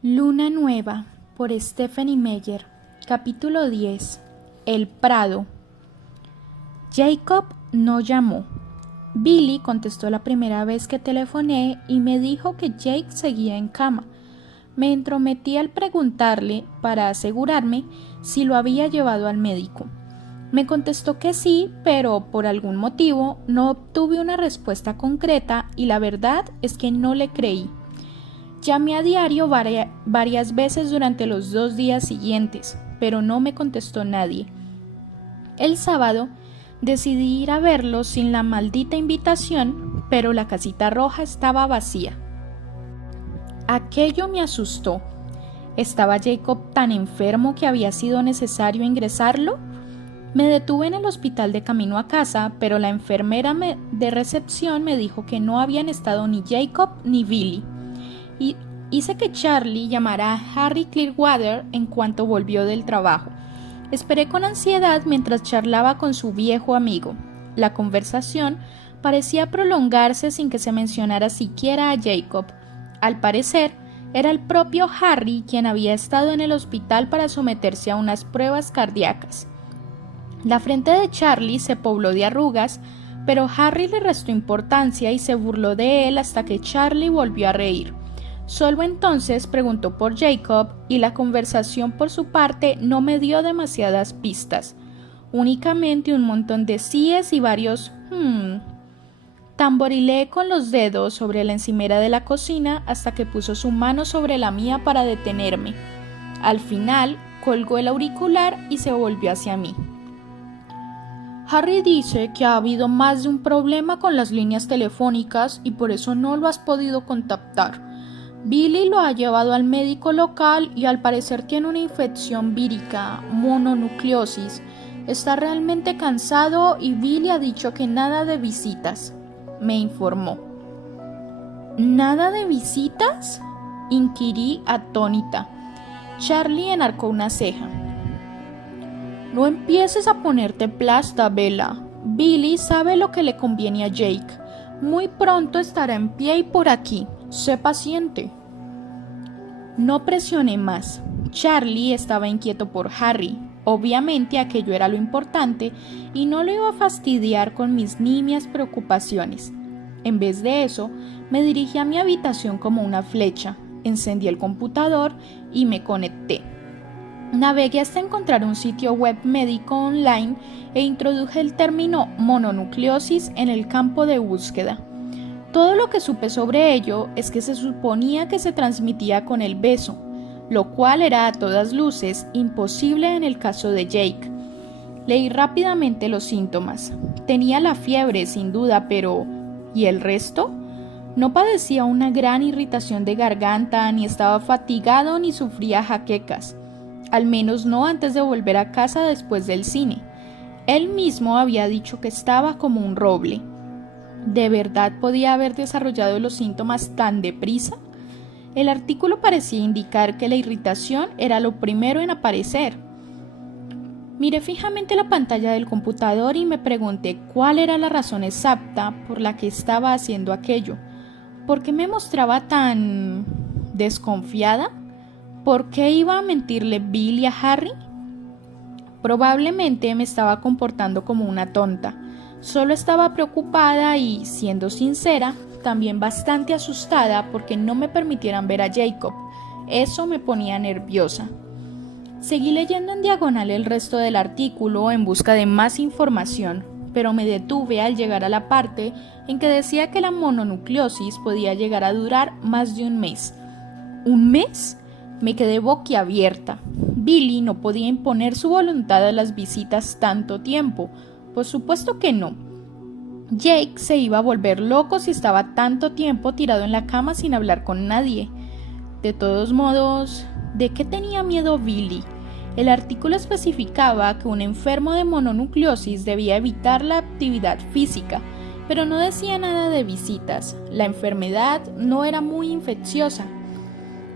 Luna Nueva, por Stephanie Meyer. Capítulo 10. El Prado. Jacob no llamó. Billy contestó la primera vez que telefoné y me dijo que Jake seguía en cama. Me entrometí al preguntarle, para asegurarme, si lo había llevado al médico. Me contestó que sí, pero por algún motivo no obtuve una respuesta concreta y la verdad es que no le creí. Llamé a diario varias veces durante los 2 días siguientes, pero no me contestó nadie. El sábado decidí ir a verlo sin la maldita invitación, pero la casita roja estaba vacía. Aquello me asustó. ¿Estaba Jacob tan enfermo que había sido necesario ingresarlo? Me detuve en el hospital de camino a casa, pero la enfermera de recepción me dijo que no habían estado ni Jacob ni Billy. Y hice que Charlie llamara a Harry Clearwater en cuanto volvió del trabajo. Esperé con ansiedad mientras charlaba con su viejo amigo. La conversación parecía prolongarse sin que se mencionara siquiera a Jacob. Al parecer, era el propio Harry quien había estado en el hospital para someterse a unas pruebas cardíacas. La frente de Charlie se pobló de arrugas, pero Harry le restó importancia y se burló de él hasta que Charlie volvió a reír. Solo entonces preguntó por Jacob y la conversación por su parte no me dio demasiadas pistas. Únicamente un montón de síes y varios Tamborileé con los dedos sobre la encimera de la cocina hasta que puso su mano sobre la mía para detenerme. Al final colgó el auricular y se volvió hacia mí. Harry dice que ha habido más de un problema con las líneas telefónicas y por eso no lo has podido contactar. Billy lo ha llevado al médico local y al parecer tiene una infección vírica, mononucleosis. Está realmente cansado y Billy ha dicho que nada de visitas, me informó. ¿Nada de visitas?, inquirí atónita. Charlie enarcó una ceja. No empieces a ponerte plasta, Bella. Billy sabe lo que le conviene a Jake. Muy pronto estará en pie y por aquí. Sé paciente. No presioné más. Charlie estaba inquieto por Harry. Obviamente aquello era lo importante y no lo iba a fastidiar con mis nimias preocupaciones. En vez de eso, me dirigí a mi habitación como una flecha. Encendí el computador y me conecté. Navegué hasta encontrar un sitio web médico online e introduje el término mononucleosis en el campo de búsqueda. Todo lo que supe sobre ello es que se suponía que se transmitía con el beso, lo cual era a todas luces imposible en el caso de Jake. Leí rápidamente los síntomas. Tenía la fiebre, sin duda, pero ¿y el resto? No padecía una gran irritación de garganta, ni estaba fatigado, ni sufría jaquecas. Al menos no antes de volver a casa después del cine. Él mismo había dicho que estaba como un roble. ¿De verdad podía haber desarrollado los síntomas tan deprisa? El artículo parecía indicar que la irritación era lo primero en aparecer. Miré fijamente la pantalla del computador y me pregunté cuál era la razón exacta por la que estaba haciendo aquello. ¿Por qué me mostraba tan desconfiada? ¿Por qué iba a mentirle Billy a Harry? Probablemente me estaba comportando como una tonta. Solo estaba preocupada y, siendo sincera, también bastante asustada porque no me permitieran ver a Jacob. Eso me ponía nerviosa. Seguí leyendo en diagonal el resto del artículo en busca de más información, pero me detuve al llegar a la parte en que decía que la mononucleosis podía llegar a durar más de un mes. ¿Un mes? Me quedé boquiabierta. Billy no podía imponer su voluntad a las visitas tanto tiempo. Por supuesto que no. Jake se iba a volver loco si estaba tanto tiempo tirado en la cama sin hablar con nadie. De todos modos, ¿de qué tenía miedo Billy? El artículo especificaba que un enfermo de mononucleosis debía evitar la actividad física, pero no decía nada de visitas. La enfermedad no era muy infecciosa.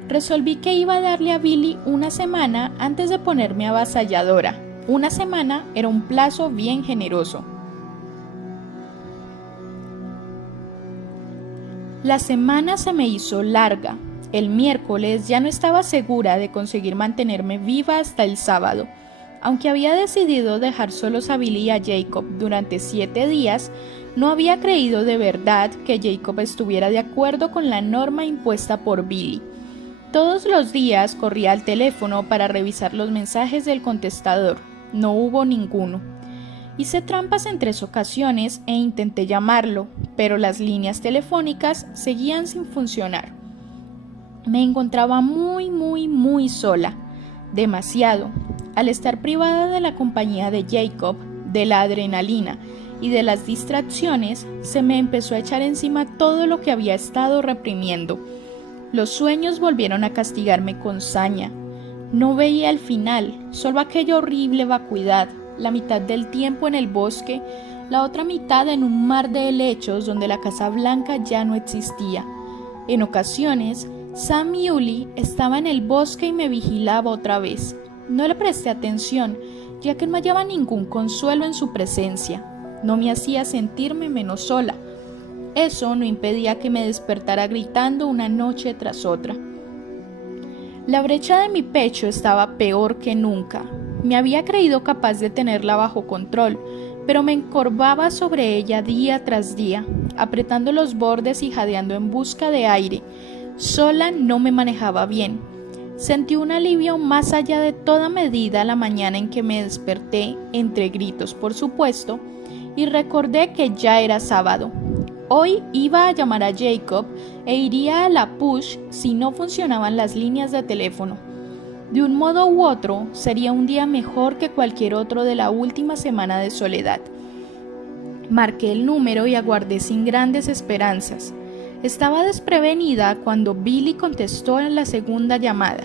Resolví que iba a darle a Billy una semana antes de ponerme avasalladora. Una semana era un plazo bien generoso. La semana se me hizo larga. El miércoles ya no estaba segura de conseguir mantenerme viva hasta el sábado. Aunque había decidido dejar solos a Billy y a Jacob durante 7 días, no había creído de verdad que Jacob estuviera de acuerdo con la norma impuesta por Billy. Todos los días corría al teléfono para revisar los mensajes del contestador. No hubo ninguno. Hice trampas en 3 ocasiones e intenté llamarlo, pero las líneas telefónicas seguían sin funcionar. Me encontraba muy sola, demasiado. Al estar privada de la compañía de Jacob, de la adrenalina y de las distracciones, se me empezó a echar encima todo lo que había estado reprimiendo. Los sueños volvieron a castigarme con saña. No veía el final, solo aquella horrible vacuidad, la mitad del tiempo en el bosque, la otra mitad en un mar de helechos donde la Casa Blanca ya no existía. En ocasiones, Sam Muley estaba en el bosque y me vigilaba otra vez. No le presté atención, ya que no hallaba ningún consuelo en su presencia. No me hacía sentirme menos sola. Eso no impedía que me despertara gritando una noche tras otra. La brecha de mi pecho estaba peor que nunca. Me había creído capaz de tenerla bajo control, pero me encorvaba sobre ella día tras día, apretando los bordes y jadeando en busca de aire. Sola no me manejaba bien. Sentí un alivio más allá de toda medida la mañana en que me desperté, entre gritos por supuesto, y recordé que ya era sábado. Hoy iba a llamar a Jacob e iría a la push si no funcionaban las líneas de teléfono. De un modo u otro, sería un día mejor que cualquier otro de la última semana de soledad. Marqué el número y aguardé sin grandes esperanzas. Estaba desprevenida cuando Billy contestó en la segunda llamada.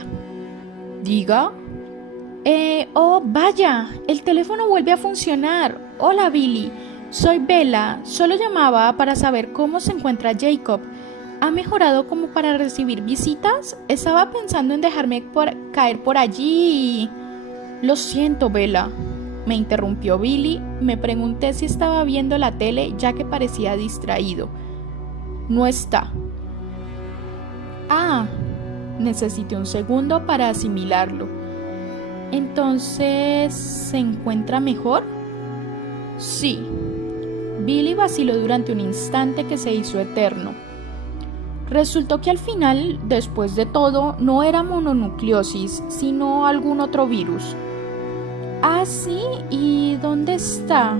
¿Diga? Oh, vaya, el teléfono vuelve a funcionar. Hola, Billy. Soy Bella. Solo llamaba para saber cómo se encuentra Jacob. ¿Ha mejorado como para recibir visitas? Estaba pensando en dejarme caer por allí. Lo siento, Bella. Me interrumpió Billy. Me pregunté si estaba viendo la tele ya que parecía distraído. No está. Necesité un segundo para asimilarlo. ¿Entonces se encuentra mejor? Sí. Billy vaciló durante un instante que se hizo eterno. Resultó que al final, después de todo, no era mononucleosis, sino algún otro virus. ¿Sí? ¿Y dónde está?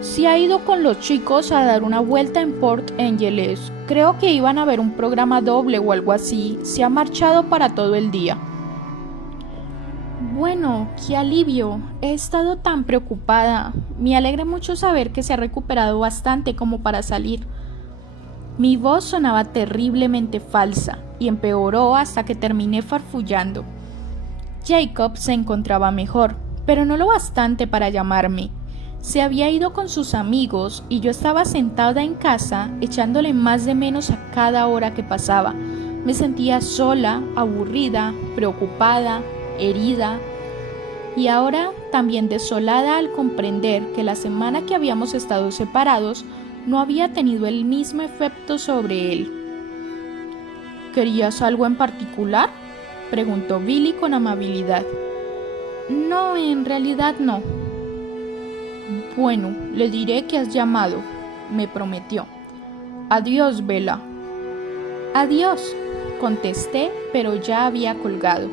Se ha ido con los chicos a dar una vuelta en Port Angeles. Creo que iban a ver un programa doble o algo así. Se ha marchado para todo el día. Bueno, qué alivio. He estado tan preocupada. Me alegra mucho saber que se ha recuperado bastante como para salir. Mi voz sonaba terriblemente falsa y empeoró hasta que terminé farfullando. Jacob se encontraba mejor, pero no lo bastante para llamarme. Se había ido con sus amigos y yo estaba sentada en casa echándole más de menos a cada hora que pasaba. Me sentía sola, aburrida, preocupada, herida y ahora también desolada al comprender que la semana que habíamos estado separados no había tenido el mismo efecto sobre él. ¿Querías algo en particular?, preguntó Billy con amabilidad. No, en realidad no. Bueno, le diré que has llamado, me prometió. Adiós, Bella. Adiós, contesté, pero ya había colgado.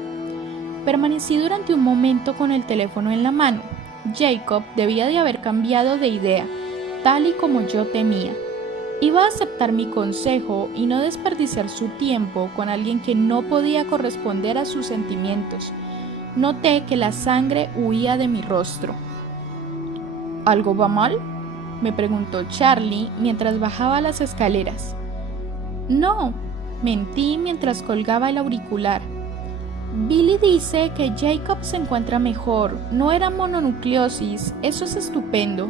Permanecí durante un momento con el teléfono en la mano. Jacob debía de haber cambiado de idea, tal y como yo temía. Iba a aceptar mi consejo y no desperdiciar su tiempo con alguien que no podía corresponder a sus sentimientos. Noté que la sangre huía de mi rostro. ¿Algo va mal?, me preguntó Charlie mientras bajaba las escaleras. No, mentí mientras colgaba el auricular. Billy dice que Jacob se encuentra mejor, no era mononucleosis, eso es estupendo.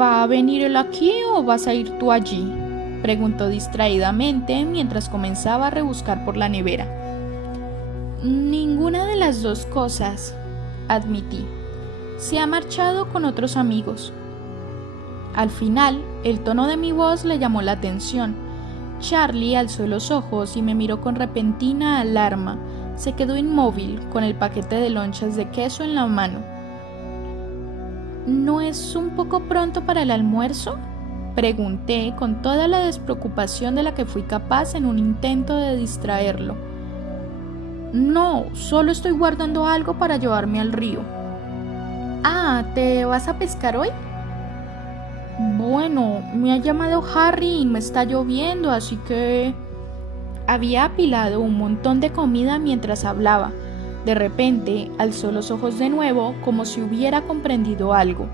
¿Va a venir él aquí o vas a ir tú allí?, preguntó distraídamente mientras comenzaba a rebuscar por la nevera. Ninguna de las dos cosas, admití. Se ha marchado con otros amigos. Al final, el tono de mi voz le llamó la atención. Charlie alzó los ojos y me miró con repentina alarma. Se quedó inmóvil, con el paquete de lonchas de queso en la mano. ¿No es un poco pronto para el almuerzo?, pregunté con toda la despreocupación de la que fui capaz en un intento de distraerlo. No, solo estoy guardando algo para llevarme al río. Ah, ¿te vas a pescar hoy? Bueno, me ha llamado Harry y me está lloviendo, así que... Había apilado un montón de comida mientras hablaba. De repente, alzó los ojos de nuevo como si hubiera comprendido algo.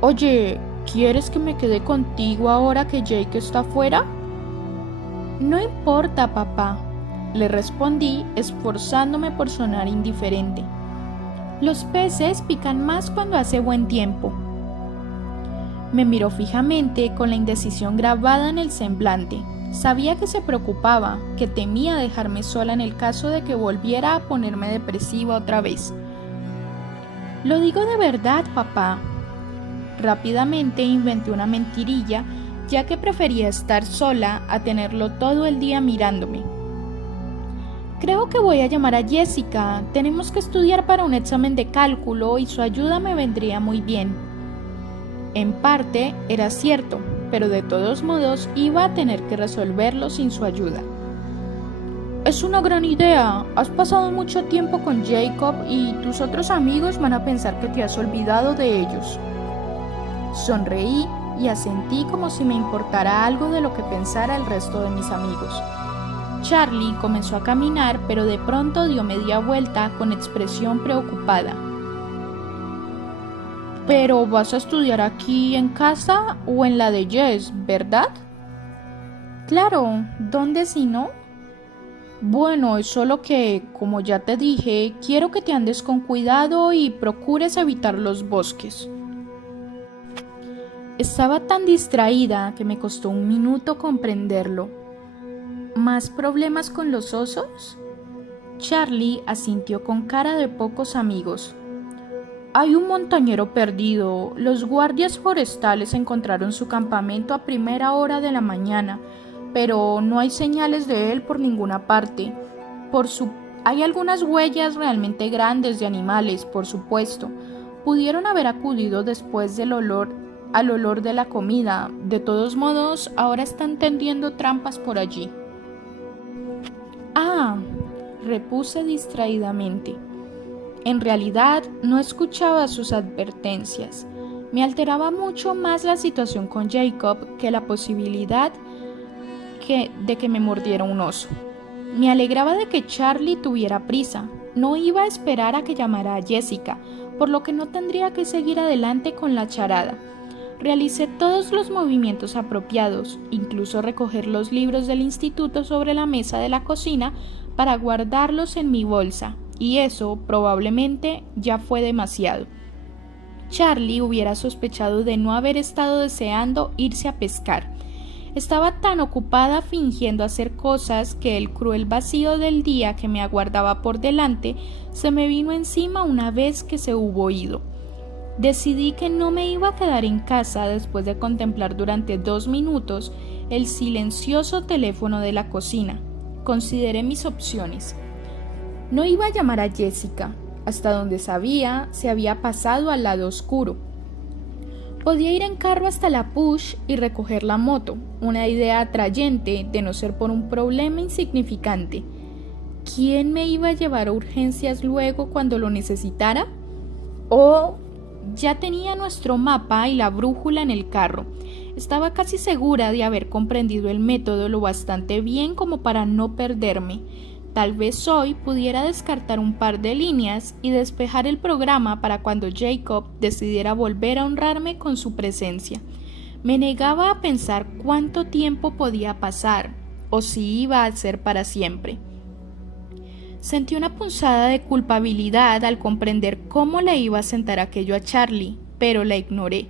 Oye, ¿quieres que me quede contigo ahora que Jake está fuera? No importa, papá, le respondí, esforzándome por sonar indiferente. Los peces pican más cuando hace buen tiempo. Me miró fijamente con la indecisión grabada en el semblante. Sabía que se preocupaba, que temía dejarme sola en el caso de que volviera a ponerme depresiva otra vez. Lo digo de verdad, papá. Rápidamente inventé una mentirilla, ya que prefería estar sola a tenerlo todo el día mirándome. Creo que voy a llamar a Jessica. Tenemos que estudiar para un examen de cálculo y su ayuda me vendría muy bien. En parte era cierto, pero de todos modos iba a tener que resolverlo sin su ayuda. Es una gran idea. Has pasado mucho tiempo con Jacob y tus otros amigos van a pensar que te has olvidado de ellos. Sonreí y asentí como si me importara algo de lo que pensara el resto de mis amigos. Charlie comenzó a caminar, pero de pronto dio media vuelta con expresión preocupada. Pero vas a estudiar aquí en casa o en la de Jess, ¿verdad? Claro, ¿dónde si no? Bueno, es solo que, como ya te dije, quiero que te andes con cuidado y procures evitar los bosques. Estaba tan distraída que me costó un minuto comprenderlo. ¿Más problemas con los osos? Charlie asintió con cara de pocos amigos. Hay un montañero perdido. Los guardias forestales encontraron su campamento a primera hora de la mañana, pero no hay señales de él por ninguna parte. Hay algunas huellas realmente grandes de animales, por supuesto. Pudieron haber acudido después al olor de la comida. De todos modos, ahora están tendiendo trampas por allí. Ah, repuse distraídamente. En realidad, no escuchaba sus advertencias. Me alteraba mucho más la situación con Jacob que la posibilidad de que me mordiera un oso. Me alegraba de que Charlie tuviera prisa. No iba a esperar a que llamara a Jessica, por lo que no tendría que seguir adelante con la charada. Realicé todos los movimientos apropiados, incluso recoger los libros del instituto sobre la mesa de la cocina para guardarlos en mi bolsa. Y eso probablemente ya fue demasiado. Charlie hubiera sospechado de no haber estado deseando irse a pescar. Estaba tan ocupada fingiendo hacer cosas que el cruel vacío del día que me aguardaba por delante se me vino encima una vez que se hubo ido. Decidí que no me iba a quedar en casa después de contemplar durante 2 minutos el silencioso teléfono de la cocina. Consideré mis opciones. No iba a llamar a Jessica. Hasta donde sabía, se había pasado al lado oscuro. Podía ir en carro hasta la Push y recoger la moto, una idea atrayente de no ser por un problema insignificante. ¿Quién me iba a llevar a urgencias luego cuando lo necesitara? Ya tenía nuestro mapa y la brújula en el carro. Estaba casi segura de haber comprendido el método lo bastante bien como para no perderme. Tal vez hoy pudiera descartar un par de líneas y despejar el programa para cuando Jacob decidiera volver a honrarme con su presencia. Me negaba a pensar cuánto tiempo podía pasar o si iba a ser para siempre. Sentí una punzada de culpabilidad al comprender cómo le iba a sentar aquello a Charlie, pero la ignoré.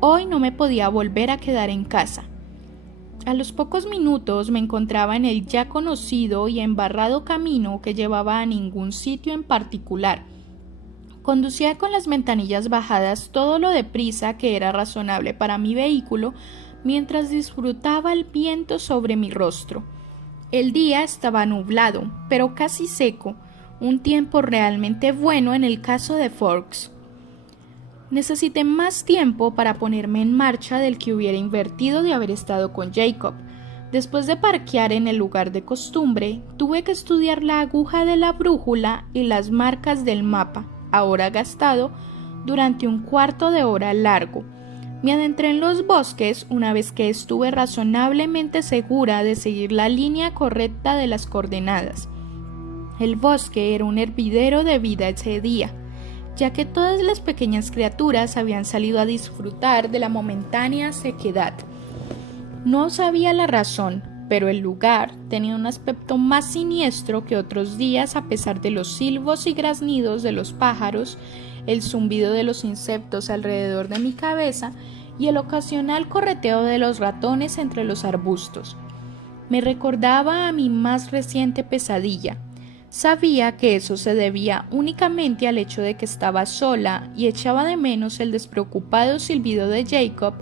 Hoy no me podía volver a quedar en casa. A los pocos minutos me encontraba en el ya conocido y embarrado camino que llevaba a ningún sitio en particular. Conducía con las ventanillas bajadas todo lo deprisa que era razonable para mi vehículo, mientras disfrutaba el viento sobre mi rostro. El día estaba nublado, pero casi seco, un tiempo realmente bueno en el caso de Forks. Necesité más tiempo para ponerme en marcha del que hubiera invertido de haber estado con Jacob. Después de parquear en el lugar de costumbre, tuve que estudiar la aguja de la brújula y las marcas del mapa, ahora gastado, durante un cuarto de hora largo. Me adentré en los bosques una vez que estuve razonablemente segura de seguir la línea correcta de las coordenadas. El bosque era un hervidero de vida ese día, ya que todas las pequeñas criaturas habían salido a disfrutar de la momentánea sequedad. No sabía la razón, pero el lugar tenía un aspecto más siniestro que otros días a pesar de los silbos y graznidos de los pájaros, el zumbido de los insectos alrededor de mi cabeza y el ocasional correteo de los ratones entre los arbustos. Me recordaba a mi más reciente pesadilla. Sabía que eso se debía únicamente al hecho de que estaba sola y echaba de menos el despreocupado silbido de Jacob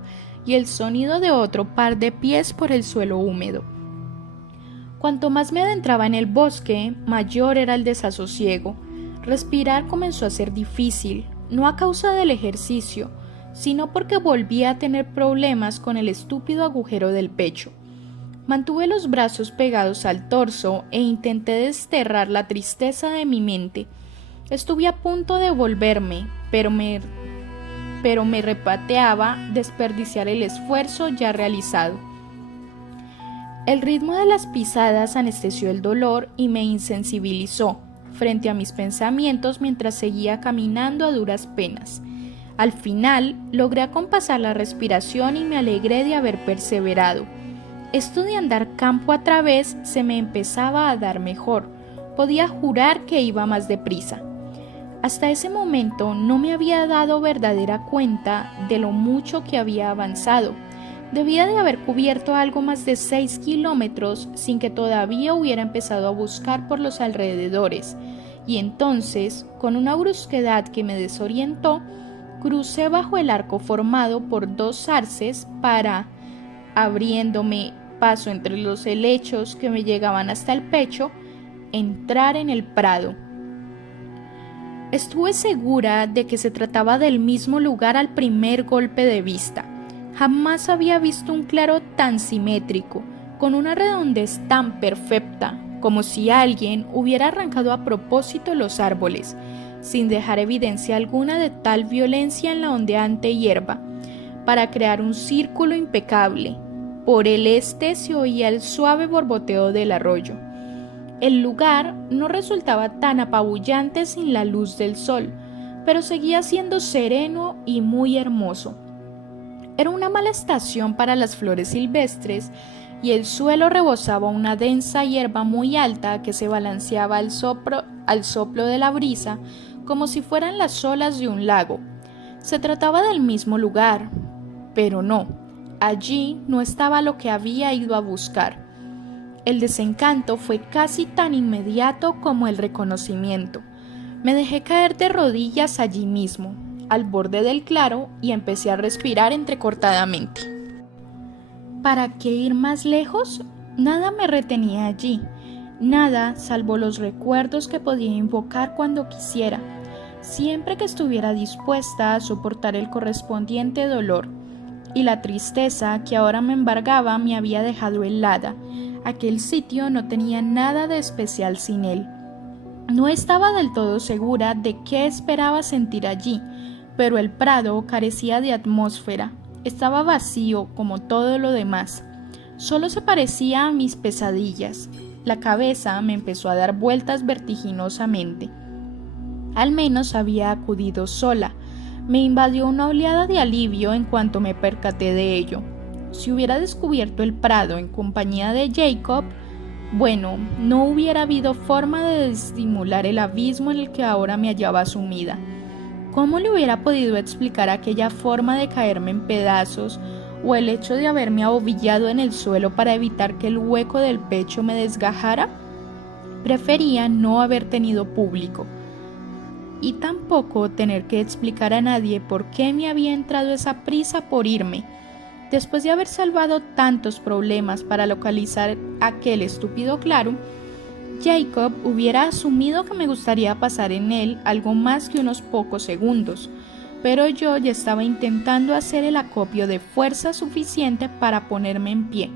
y el sonido de otro par de pies por el suelo húmedo. Cuanto más me adentraba en el bosque, mayor era el desasosiego. Respirar comenzó a ser difícil, no a causa del ejercicio, sino porque volvía a tener problemas con el estúpido agujero del pecho. Mantuve los brazos pegados al torso e intenté desterrar la tristeza de mi mente. Estuve a punto de volverme, pero me repateaba desperdiciar el esfuerzo ya realizado. El ritmo de las pisadas anestesió el dolor y me insensibilizó frente a mis pensamientos mientras seguía caminando a duras penas. Al final logré acompasar la respiración y me alegré de haber perseverado. Esto de andar campo a través se me empezaba a dar mejor. Podía jurar que iba más deprisa. Hasta ese momento no me había dado verdadera cuenta de lo mucho que había avanzado. Debía de haber cubierto algo más de 6 kilómetros sin que todavía hubiera empezado a buscar por los alrededores, y entonces, con una brusquedad que me desorientó, crucé bajo el arco formado por 2 arces para, abriéndome paso entre los helechos que me llegaban hasta el pecho, entrar en el prado. Estuve segura de que se trataba del mismo lugar al primer golpe de vista. Jamás había visto un claro tan simétrico, con una redondez tan perfecta, como si alguien hubiera arrancado a propósito los árboles, sin dejar evidencia alguna de tal violencia en la ondeante hierba, para crear un círculo impecable. Por el este se oía el suave borboteo del arroyo. El lugar no resultaba tan apabullante sin la luz del sol, pero seguía siendo sereno y muy hermoso. Era una mala estación para las flores silvestres y el suelo rebosaba una densa hierba muy alta que se balanceaba al soplo de la brisa como si fueran las olas de un lago. Se trataba del mismo lugar, pero no, allí no estaba lo que había ido a buscar. El desencanto fue casi tan inmediato como el reconocimiento. Me dejé caer de rodillas allí mismo, al borde del claro, y empecé a respirar entrecortadamente. ¿Para qué ir más lejos? Nada me retenía allí, nada salvo los recuerdos que podía invocar cuando quisiera, siempre que estuviera dispuesta a soportar el correspondiente dolor, y la tristeza que ahora me embargaba me había dejado helada. Aquel sitio no tenía nada de especial sin él. No estaba del todo segura de qué esperaba sentir allí, pero el prado carecía de atmósfera. Estaba vacío como todo lo demás. Solo se parecía a mis pesadillas. La cabeza me empezó a dar vueltas vertiginosamente. Al menos había acudido sola. Me invadió una oleada de alivio en cuanto me percaté de ello. Si hubiera descubierto el prado en compañía de Jacob, bueno, no hubiera habido forma de disimular el abismo en el que ahora me hallaba sumida. ¿Cómo le hubiera podido explicar aquella forma de caerme en pedazos o el hecho de haberme ahobillado en el suelo para evitar que el hueco del pecho me desgajara? Prefería no haber tenido público y tampoco tener que explicar a nadie por qué me había entrado esa prisa por irme. Después de haber salvado tantos problemas para localizar aquel estúpido claro, Jacob hubiera asumido que me gustaría pasar en él algo más que unos pocos segundos, pero yo ya estaba intentando hacer el acopio de fuerza suficiente para ponerme en pie,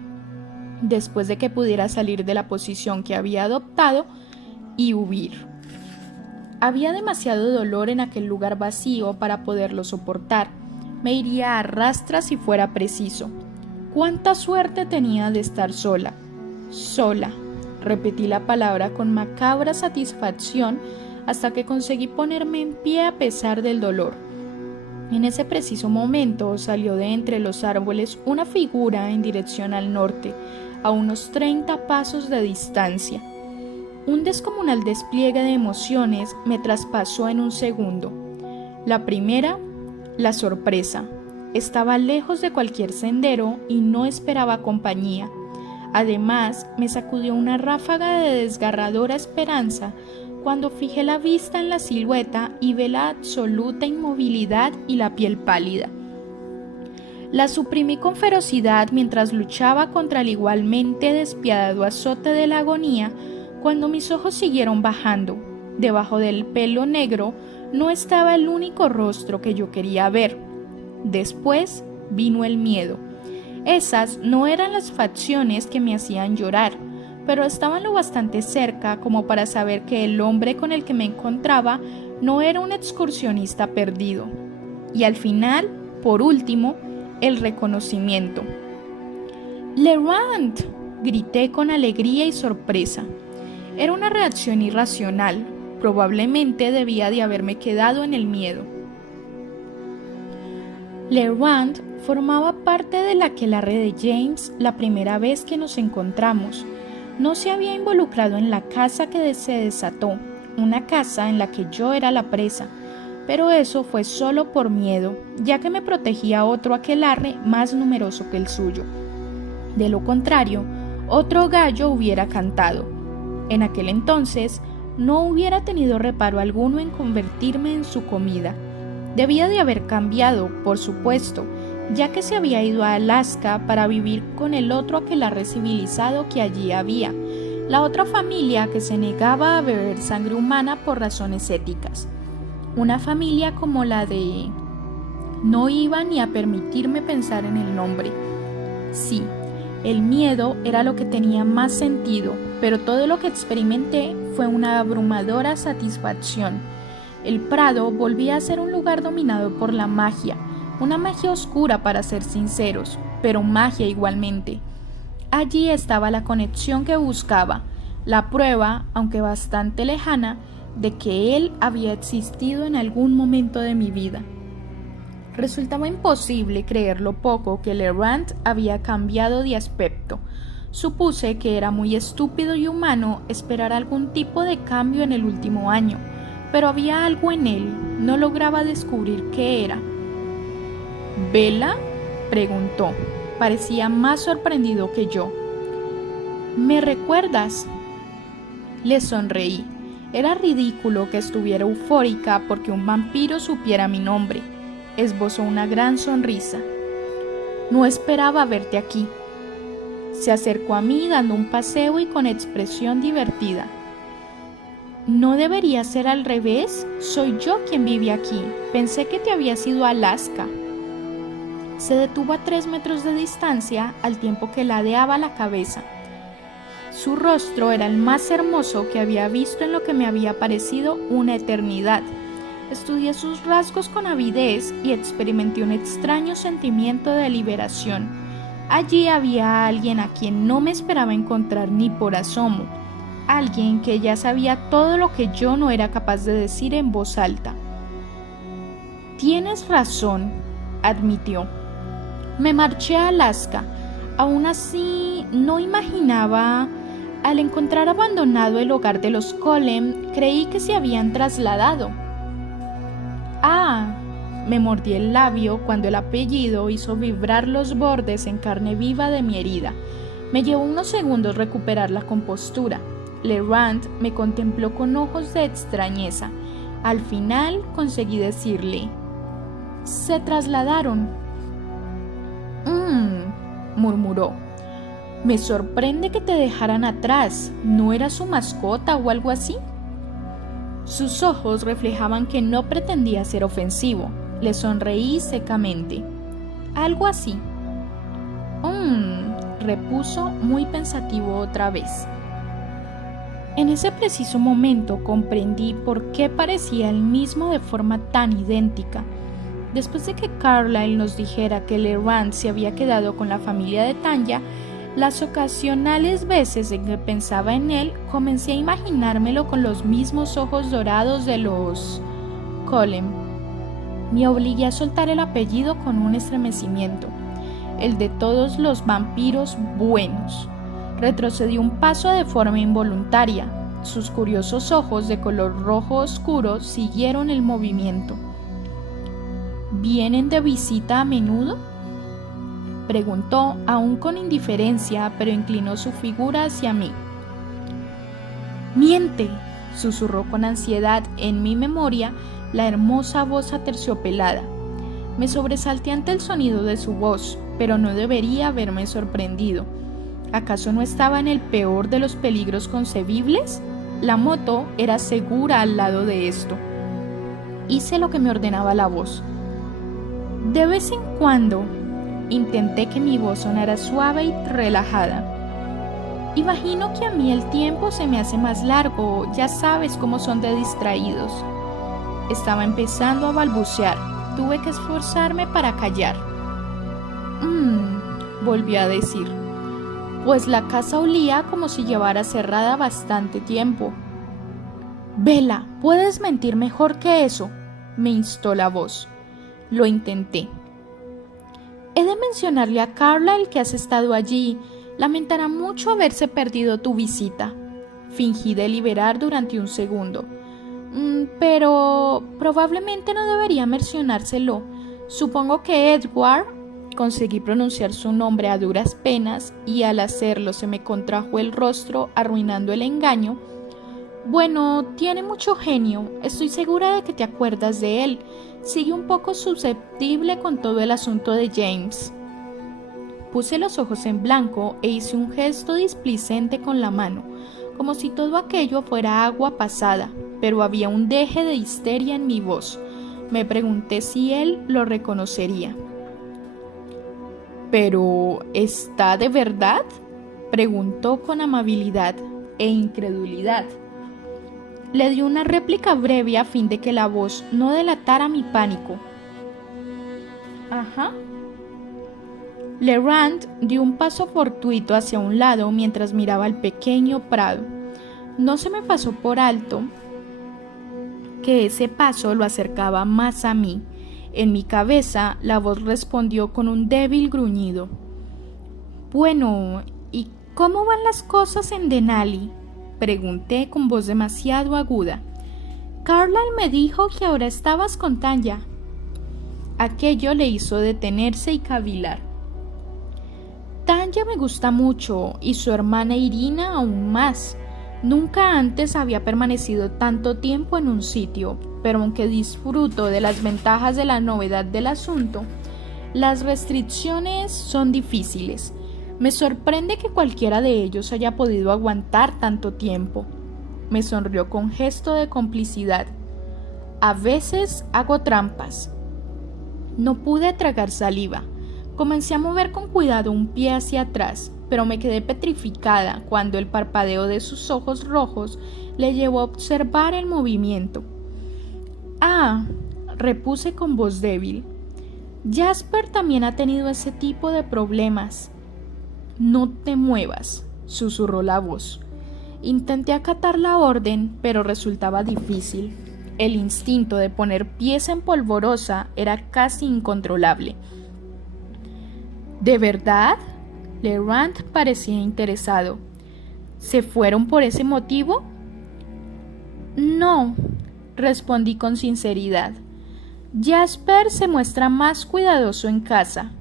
después de que pudiera salir de la posición que había adoptado y huir. Había demasiado dolor en aquel lugar vacío para poderlo soportar. Me iría a rastras si fuera preciso. ¡Cuánta suerte tenía de estar sola! Sola. Repetí la palabra con macabra satisfacción hasta que conseguí ponerme en pie a pesar del dolor. En ese preciso momento salió de entre los árboles una figura en dirección al norte, a unos 30 pasos de distancia. Un descomunal despliegue de emociones me traspasó en un segundo. La primera, la sorpresa. Estaba lejos de cualquier sendero y no esperaba compañía. Además, me sacudió una ráfaga de desgarradora esperanza cuando fijé la vista en la silueta y vi la absoluta inmovilidad y la piel pálida. La suprimí con ferocidad mientras luchaba contra el igualmente despiadado azote de la agonía. Cuando mis ojos siguieron bajando, debajo del pelo negro no estaba el único rostro que yo quería ver. Después vino el miedo. Esas no eran las facciones que me hacían llorar, pero estaban lo bastante cerca como para saber que el hombre con el que me encontraba no era un excursionista perdido. Y al final, por último, el reconocimiento. «¡Lerant!», grité con alegría y sorpresa. Era una reacción irracional. Probablemente debía de haberme quedado en el miedo. Lerant formaba parte de la aquelarre de James la primera vez que nos encontramos. No se había involucrado en la caza que se desató, una caza en la que yo era la presa, pero eso fue solo por miedo, ya que me protegía otro aquelarre más numeroso que el suyo. De lo contrario, otro gallo hubiera cantado. En aquel entonces, no hubiera tenido reparo alguno en convertirme en su comida. Debía de haber cambiado, por supuesto, ya que se había ido a Alaska para vivir con el otro aquelarre civilizado que allí había, la otra familia que se negaba a beber sangre humana por razones éticas. Una familia como la de... No iba ni a permitirme pensar en el nombre. Sí, el miedo era lo que tenía más sentido, pero todo lo que experimenté fue una abrumadora satisfacción. El prado volvía a ser un lugar dominado por la magia, una magia oscura para ser sinceros, pero magia igualmente. Allí estaba la conexión que buscaba, la prueba, aunque bastante lejana, de que él había existido en algún momento de mi vida. Resultaba imposible creer lo poco que Lerant había cambiado de aspecto. Supuse que era muy estúpido y humano esperar algún tipo de cambio en el último año, pero había algo en él, no lograba descubrir qué era. ¿Bella?, preguntó. Parecía más sorprendido que yo. ¿Me recuerdas? Le sonreí. Era ridículo que estuviera eufórica porque un vampiro supiera mi nombre. Esbozó una gran sonrisa. No esperaba verte aquí. Se acercó a mí dando un paseo y con expresión divertida. ¿No debería ser al revés? Soy yo quien vive aquí. Pensé que te habías ido a Alaska. Se detuvo a 3 metros de distancia al tiempo que ladeaba la cabeza. Su rostro era el más hermoso que había visto en lo que me había parecido una eternidad. Estudié sus rasgos con avidez y experimenté un extraño sentimiento de liberación. Allí había alguien a quien no me esperaba encontrar ni por asomo, alguien que ya sabía todo lo que yo no era capaz de decir en voz alta. «Tienes razón», admitió. Me marché a Alaska. Aún así, no imaginaba... Al encontrar abandonado el hogar de los Colem, creí que se habían trasladado. «Ah», me mordí el labio cuando el apellido hizo vibrar los bordes en carne viva de mi herida. Me llevó unos segundos recuperar la compostura. Lerant me contempló con ojos de extrañeza. Al final conseguí decirle: «Se trasladaron». murmuró. Me sorprende que te dejaran atrás. ¿No era su mascota o algo así? Sus ojos reflejaban que no pretendía ser ofensivo. Le sonreí secamente. Algo así. Repuso muy pensativo otra vez. En ese preciso momento comprendí por qué parecía el mismo de forma tan idéntica. Después de que Carlyle nos dijera que Legrand se había quedado con la familia de Tanya, las ocasionales veces en que pensaba en él, comencé a imaginármelo con los mismos ojos dorados de los Cullen. Me obligué a soltar el apellido con un estremecimiento, el de todos los vampiros buenos. Retrocedí un paso de forma involuntaria. Sus curiosos ojos de color rojo oscuro siguieron el movimiento. ¿Vienen de visita a menudo?, preguntó, aún con indiferencia, pero inclinó su figura hacia mí. ¡Miente!, susurró con ansiedad en mi memoria la hermosa voz aterciopelada. Me sobresalté ante el sonido de su voz, pero no debería haberme sorprendido. ¿Acaso no estaba en el peor de los peligros concebibles? La moto era segura al lado de esto. Hice lo que me ordenaba la voz. De vez en cuando, intenté que mi voz sonara suave y relajada. Imagino que a mí el tiempo se me hace más largo, ya sabes cómo son de distraídos. Estaba empezando a balbucear. Tuve que esforzarme para callar. Volvió a decir. Pues la casa olía como si llevara cerrada bastante tiempo. Bella, ¿puedes mentir mejor que eso?, me instó la voz. Lo intenté. He de mencionarle a Carlyle que has estado allí. Lamentará mucho haberse perdido tu visita. Fingí deliberar durante un segundo. Pero probablemente no debería mencionárselo. Supongo que Edward... Conseguí pronunciar su nombre a duras penas y al hacerlo se me contrajo el rostro, arruinando el engaño. Bueno, tiene mucho genio. Estoy segura de que te acuerdas de él. Sigue un poco susceptible con todo el asunto de James. Puse los ojos en blanco e hice un gesto displicente con la mano, como si todo aquello fuera agua pasada, pero había un deje de histeria en mi voz. Me pregunté si él lo reconocería. ¿Pero está de verdad?, preguntó con amabilidad e incredulidad. Le di una réplica breve a fin de que la voz no delatara mi pánico. Ajá. Legrand dio un paso fortuito hacia un lado mientras miraba el pequeño prado. No se me pasó por alto que ese paso lo acercaba más a mí. En mi cabeza, la voz respondió con un débil gruñido. Bueno, ¿y cómo van las cosas en Denali?, pregunté con voz demasiado aguda. Carlyle me dijo que ahora estabas con Tanya. Aquello le hizo detenerse y cavilar. Tanya me gusta mucho y su hermana Irina aún más. Nunca antes había permanecido tanto tiempo en un sitio, pero aunque disfruto de las ventajas de la novedad del asunto, las restricciones son difíciles. Me sorprende que cualquiera de ellos haya podido aguantar tanto tiempo. Me sonrió con gesto de complicidad. A veces hago trampas. No pude tragar saliva. Comencé a mover con cuidado un pie hacia atrás, pero me quedé petrificada cuando el parpadeo de sus ojos rojos le llevó a observar el movimiento. Repuse con voz débil. Jasper también ha tenido ese tipo de problemas. No te muevas, susurró la voz. Intenté acatar la orden, pero resultaba difícil. El instinto de poner pies en polvorosa era casi incontrolable. ¿De verdad? Legrand parecía interesado. ¿Se fueron por ese motivo? No, respondí con sinceridad. Jasper se muestra más cuidadoso en casa.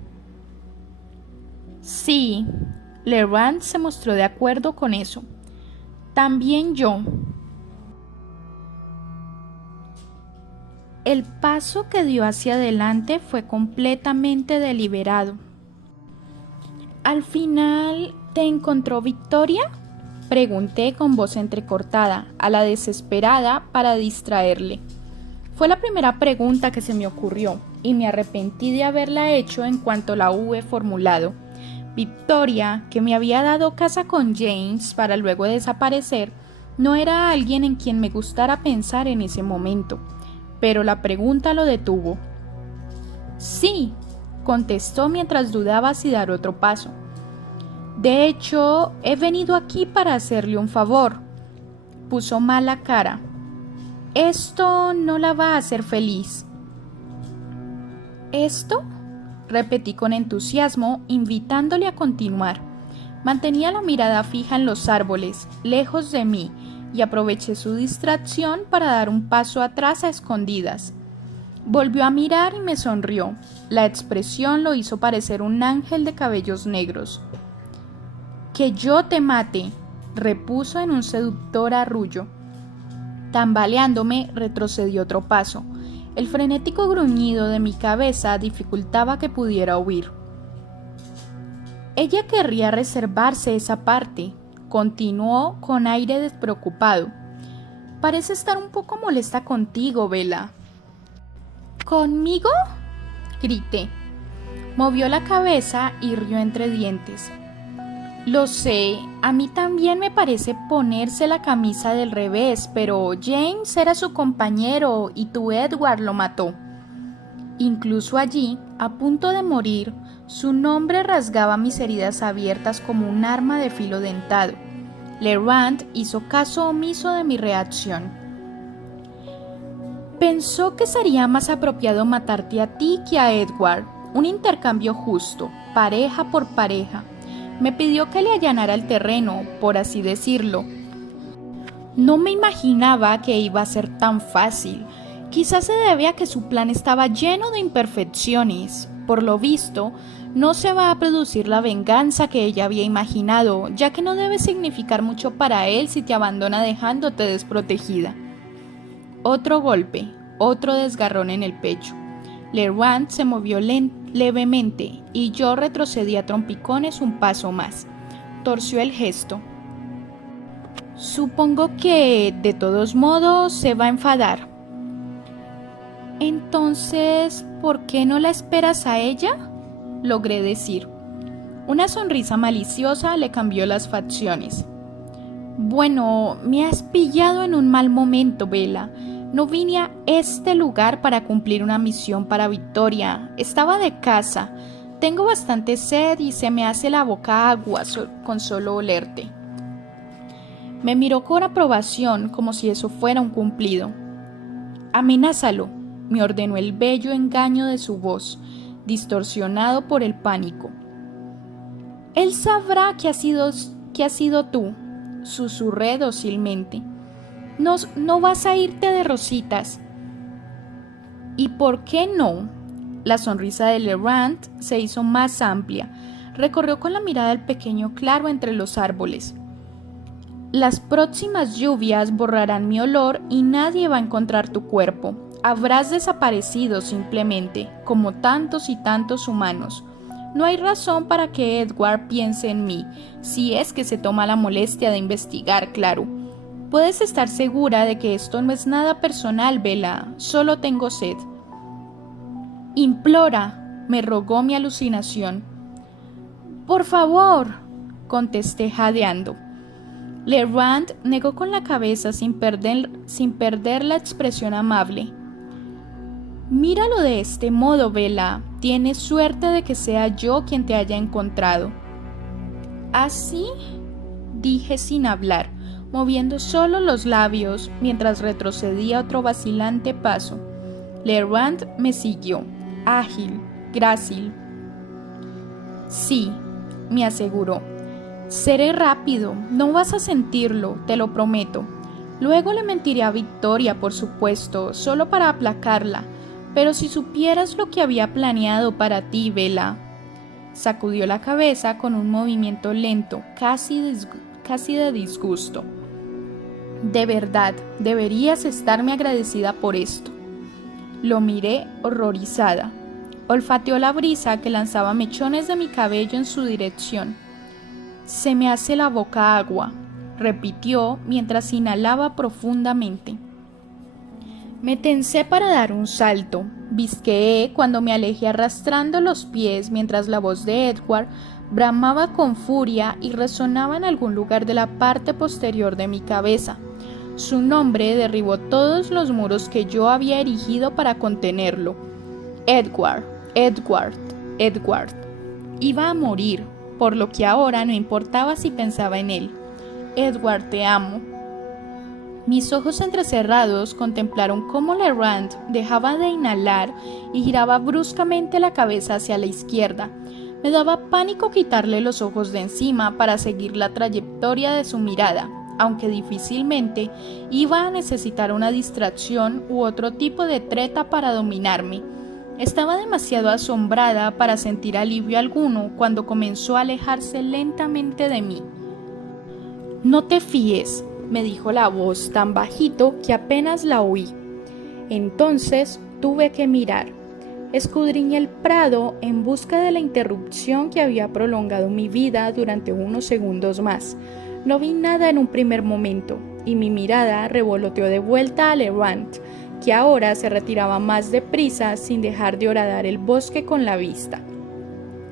Sí, Legrand se mostró de acuerdo con eso. También yo. El paso que dio hacia adelante fue completamente deliberado. ¿Al final te encontró Victoria?, pregunté con voz entrecortada, a la desesperada para distraerle. Fue la primera pregunta que se me ocurrió, y me arrepentí de haberla hecho en cuanto la hube formulado. Victoria, que me había dado casa con James para luego desaparecer, no era alguien en quien me gustara pensar en ese momento, pero la pregunta lo detuvo. Sí, contestó mientras dudaba si dar otro paso. De hecho, he venido aquí para hacerle un favor. Puso mala cara. Esto no la va a hacer feliz. ¿Esto?, repetí con entusiasmo, invitándole a continuar. Mantenía la mirada fija en los árboles, lejos de mí, y aproveché su distracción para dar un paso atrás a escondidas. Volvió a mirar y me sonrió. La expresión lo hizo parecer un ángel de cabellos negros. «Que yo te mate», repuso en un seductor arrullo. Tambaleándome, retrocedí otro paso. El frenético gruñido de mi cabeza dificultaba que pudiera huir. Ella querría reservarse esa parte, continuó con aire despreocupado. Parece estar un poco molesta contigo, Bella. ¿Conmigo?, grité. Movió la cabeza y rió entre dientes. Lo sé, a mí también me parece ponerse la camisa del revés, pero James era su compañero y tu Edward lo mató. Incluso allí, a punto de morir, su nombre rasgaba mis heridas abiertas como un arma de filo dentado. Legrand hizo caso omiso de mi reacción. Pensó que sería más apropiado matarte a ti que a Edward, un intercambio justo, pareja por pareja. Me pidió que le allanara el terreno, por así decirlo. No me imaginaba que iba a ser tan fácil. Quizás se debe a que su plan estaba lleno de imperfecciones. Por lo visto, no se va a producir la venganza que ella había imaginado, ya que no debe significar mucho para él si te abandona dejándote desprotegida. Otro golpe, otro desgarrón en el pecho. Legrand se movió levemente y yo retrocedí a trompicones un paso más. Torció el gesto. Supongo que, de todos modos, se va a enfadar. Entonces, ¿por qué no la esperas a ella?, logré decir. Una sonrisa maliciosa le cambió las facciones. Bueno, me has pillado en un mal momento, Bella. No vine a este lugar para cumplir una misión para Victoria. Estaba de casa. Tengo bastante sed y se me hace la boca agua con solo olerte. Me miró con aprobación, como si eso fuera un cumplido. Amenázalo, me ordenó el bello engaño de su voz, distorsionado por el pánico. Él sabrá que has sido tú, susurré dócilmente. No vas a irte de rositas. ¿Y por qué no? La sonrisa de Legrand se hizo más amplia. Recorrió con la mirada el pequeño claro entre los árboles. Las próximas lluvias borrarán mi olor y nadie va a encontrar tu cuerpo. Habrás desaparecido simplemente, como tantos y tantos humanos. No hay razón para que Edward piense en mí, si es que se toma la molestia de investigar, claro. Puedes estar segura de que esto no es nada personal, Bella. Solo tengo sed. Implora, me rogó mi alucinación. Por favor, contesté jadeando. Legrand negó con la cabeza sin perder la expresión amable. Míralo de este modo, Bella. Tienes suerte de que sea yo quien te haya encontrado. ¿Así? Dije sin hablar, moviendo solo los labios mientras retrocedía otro vacilante paso. Legrand me siguió, ágil, grácil. Sí, me aseguró. Seré rápido, no vas a sentirlo, te lo prometo. Luego le mentiré a Victoria, por supuesto, solo para aplacarla. Pero si supieras lo que había planeado para ti, Bella. Sacudió la cabeza con un movimiento lento, casi de disgusto. De verdad, deberías estarme agradecida por esto. Lo miré horrorizada. Olfateó la brisa que lanzaba mechones de mi cabello en su dirección. Se me hace la boca agua, repitió mientras inhalaba profundamente. Me tensé para dar un salto. Bizqueé cuando me alejé arrastrando los pies mientras la voz de Edward bramaba con furia y resonaba en algún lugar de la parte posterior de mi cabeza. Su nombre derribó todos los muros que yo había erigido para contenerlo. Edward, Edward, Edward. Iba a morir, por lo que ahora no importaba si pensaba en él. Edward, te amo. Mis ojos entrecerrados contemplaron cómo Lerand dejaba de inhalar y giraba bruscamente la cabeza hacia la izquierda. Me daba pánico quitarle los ojos de encima para seguir la trayectoria de su mirada, aunque difícilmente iba a necesitar una distracción u otro tipo de treta para dominarme. Estaba demasiado asombrada para sentir alivio alguno cuando comenzó a alejarse lentamente de mí. No te fíes, me dijo la voz tan bajito que apenas la oí. Entonces tuve que mirar. Escudriñé el prado en busca de la interrupción que había prolongado mi vida durante unos segundos más. No vi nada en un primer momento, y mi mirada revoloteó de vuelta a Lerand, que ahora se retiraba más deprisa sin dejar de horadar el bosque con la vista.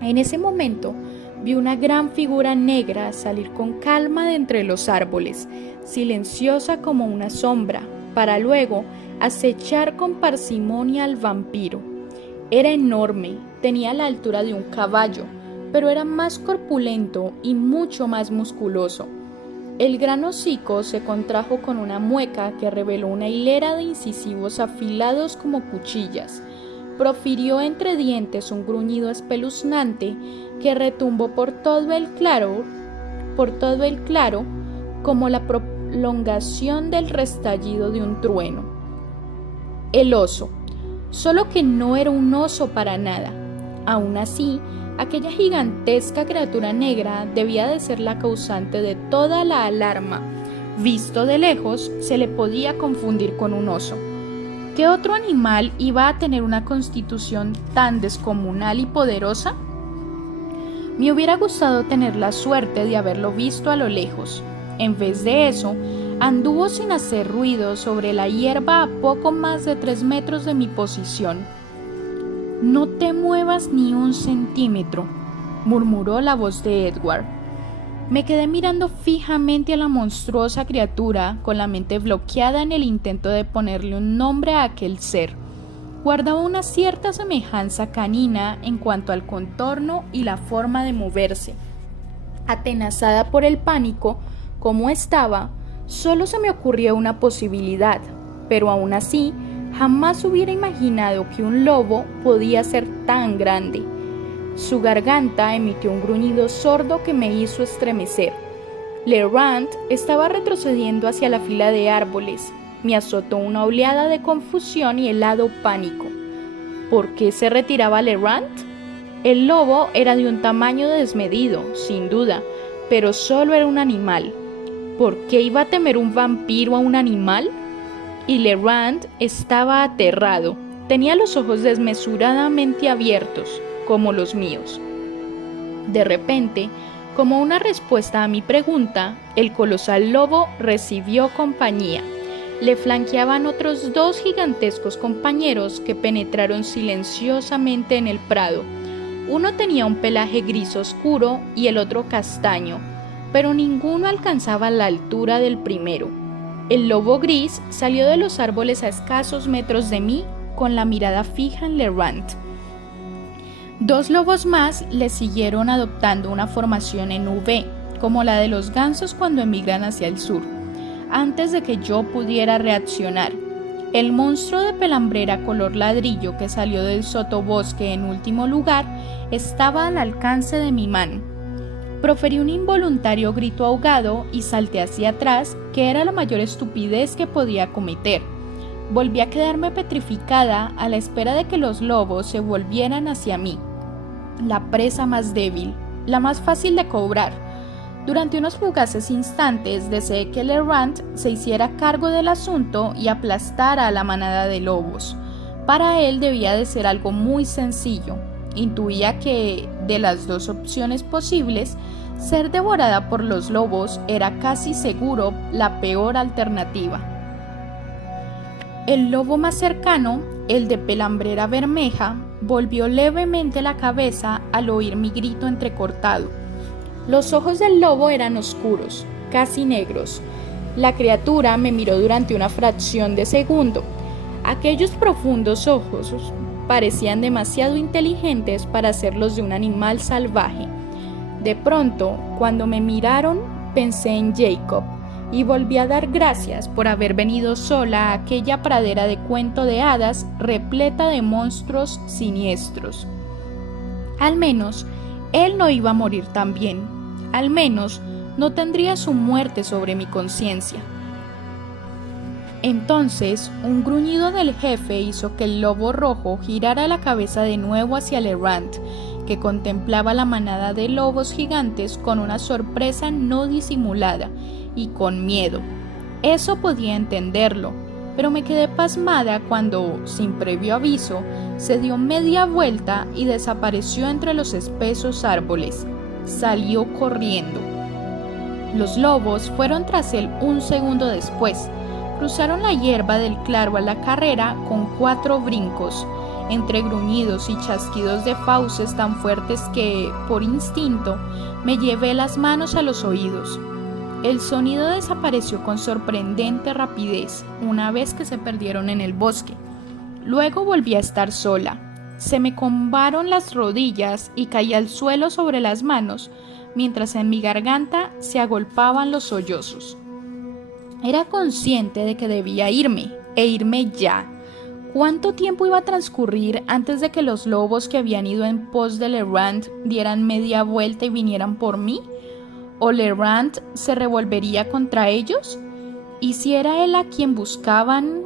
En ese momento vi una gran figura negra salir con calma de entre los árboles, silenciosa como una sombra, para luego acechar con parsimonia al vampiro. Era enorme, tenía la altura de un caballo, pero era más corpulento y mucho más musculoso. El gran hocico se contrajo con una mueca que reveló una hilera de incisivos afilados como cuchillas. Profirió entre dientes un gruñido espeluznante que retumbó por todo el claro como la prolongación del restallido de un trueno. El oso, solo que no era un oso para nada. Aún así, aquella gigantesca criatura negra debía de ser la causante de toda la alarma. Visto de lejos, se le podía confundir con un oso. ¿Qué otro animal iba a tener una constitución tan descomunal y poderosa? Me hubiera gustado tener la suerte de haberlo visto a lo lejos. En vez de eso, anduvo sin hacer ruido sobre la hierba a poco más de 3 metros de mi posición. No te muevas ni un centímetro, murmuró la voz de Edward. Me quedé mirando fijamente a la monstruosa criatura, con la mente bloqueada en el intento de ponerle un nombre a aquel ser. Guardaba una cierta semejanza canina en cuanto al contorno y la forma de moverse. Atenazada por el pánico, como estaba, solo se me ocurrió una posibilidad, pero aún así, jamás hubiera imaginado que un lobo podía ser tan grande. Su garganta emitió un gruñido sordo que me hizo estremecer. Lerand estaba retrocediendo hacia la fila de árboles. Me azotó una oleada de confusión y helado pánico. ¿Por qué se retiraba Lerand? El lobo era de un tamaño desmedido, sin duda, pero solo era un animal. ¿Por qué iba a temer un vampiro a un animal? Y Lerand estaba aterrado. Tenía los ojos desmesuradamente abiertos, como los míos. De repente, como una respuesta a mi pregunta, el colosal lobo recibió compañía. Le flanqueaban otros 2 gigantescos compañeros que penetraron silenciosamente en el prado. Uno tenía un pelaje gris oscuro y el otro castaño, pero ninguno alcanzaba la altura del primero. El lobo gris salió de los árboles a escasos metros de mí, con la mirada fija en Lerand. 2 lobos más le siguieron adoptando una formación en V, como la de los gansos cuando emigran hacia el sur. Antes de que yo pudiera reaccionar, el monstruo de pelambrera color ladrillo que salió del sotobosque en último lugar estaba al alcance de mi mano. Proferí un involuntario grito ahogado y salté hacia atrás, que era la mayor estupidez que podía cometer. Volví a quedarme petrificada a la espera de que los lobos se volvieran hacia mí. La presa más débil, la más fácil de cobrar. Durante unos fugaces instantes deseé que Lerand se hiciera cargo del asunto y aplastara a la manada de lobos. Para él debía de ser algo muy sencillo. Intuía que, de las dos opciones posibles, ser devorada por los lobos era casi seguro la peor alternativa. El lobo más cercano, el de pelambrera bermeja, volvió levemente la cabeza al oír mi grito entrecortado. Los ojos del lobo eran oscuros, casi negros. La criatura me miró durante una fracción de segundo. Aquellos profundos ojos parecían demasiado inteligentes para ser los de un animal salvaje. De pronto, cuando me miraron, pensé en Jacob y volví a dar gracias por haber venido sola a aquella pradera de cuento de hadas repleta de monstruos siniestros. Al menos, él no iba a morir también. Al menos, no tendría su muerte sobre mi conciencia. Entonces, un gruñido del jefe hizo que el lobo rojo girara la cabeza de nuevo hacia Lerant, que contemplaba la manada de lobos gigantes con una sorpresa no disimulada y con miedo. Eso podía entenderlo, pero me quedé pasmada cuando, sin previo aviso, se dio media vuelta y desapareció entre los espesos árboles. Salió corriendo. Los lobos fueron tras él un segundo después. Cruzaron la hierba del claro a la carrera con 4 brincos, entre gruñidos y chasquidos de fauces tan fuertes que, por instinto, me llevé las manos a los oídos. El sonido desapareció con sorprendente rapidez una vez que se perdieron en el bosque. Luego volví a estar sola. Se me combaron las rodillas y caí al suelo sobre las manos, mientras en mi garganta se agolpaban los sollozos. Era consciente de que debía irme, e irme ya. ¿Cuánto tiempo iba a transcurrir antes de que los lobos que habían ido en pos de Lerant dieran media vuelta y vinieran por mí? ¿O Lerant se revolvería contra ellos? ¿Y si era él a quien buscaban?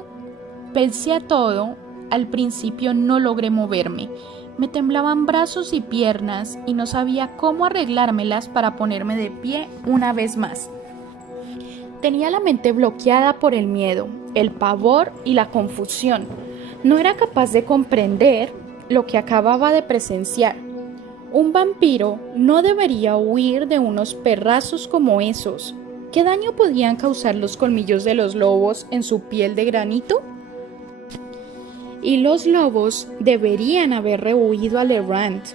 Pese a todo, al principio no logré moverme. Me temblaban brazos y piernas y no sabía cómo arreglármelas para ponerme de pie una vez más. Tenía la mente bloqueada por el miedo, el pavor y la confusión. No era capaz de comprender lo que acababa de presenciar. Un vampiro no debería huir de unos perrazos como esos. ¿Qué daño podían causar los colmillos de los lobos en su piel de granito? Y los lobos deberían haber rehuido a Lerant.